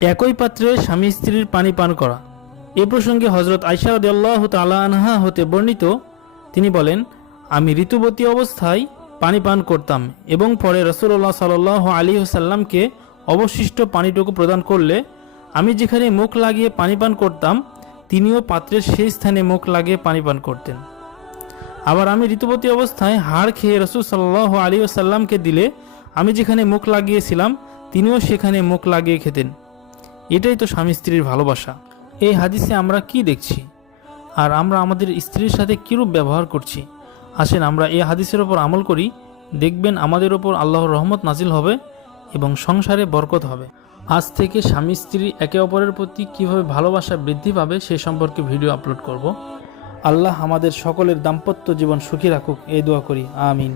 একই পাত্রে স্বামী স্ত্রীর পানি পান করা। এ প্রসঙ্গে হযরত আয়েশা রাদিয়াল্লাহু তাআলা আনহা হতে বর্ণিত, তিনি বলেন, আমি ঋতুবতী অবস্থায় পানি পান করতাম এবং পরে রাসূলুল্লাহ সাল্লাল্লাহু আলাইহি ওয়াসাল্লামকে অবশিষ্ট পানিটুকু প্রদান করলে আমি যেখানে মুখ লাগিয়ে পানি পান করতাম তিনিও পাত্রের সেই স্থানে মুখ লাগিয়ে পানি পান করতেন। আবার আমি ঋতুবতী অবস্থায় হাড় খেয়ে রাসূল সাল্লাল্লাহু আলাইহি ওয়াসাল্লামকে দিলে আমি যেখানে মুখ লাগিয়েছিলাম তিনিও সেখানে মুখ লাগিয়ে খেতেন। এটাই তো স্বামী স্ত্রীর ভালোবাসা। এই হাদিসে আমরা কি দেখছি আর আমরা আমাদের স্ত্রীর সাথে কীরূপ ব্যবহার করছি? আসেন আমরা এই হাদিসের ওপর আমল করি, দেখবেন আমাদের ওপর আল্লাহর রহমত নাজিল হবে এবং সংসারে বরকত হবে। আজ থেকে স্বামী স্ত্রী একে অপরের প্রতি কীভাবে ভালোবাসা বৃদ্ধি পাবে সে সম্পর্কে ভিডিও আপলোড করব। আল্লাহ আমাদের সকলের দাম্পত্য জীবন সুখী রাখুক, এই দোয়া করি, আমিন।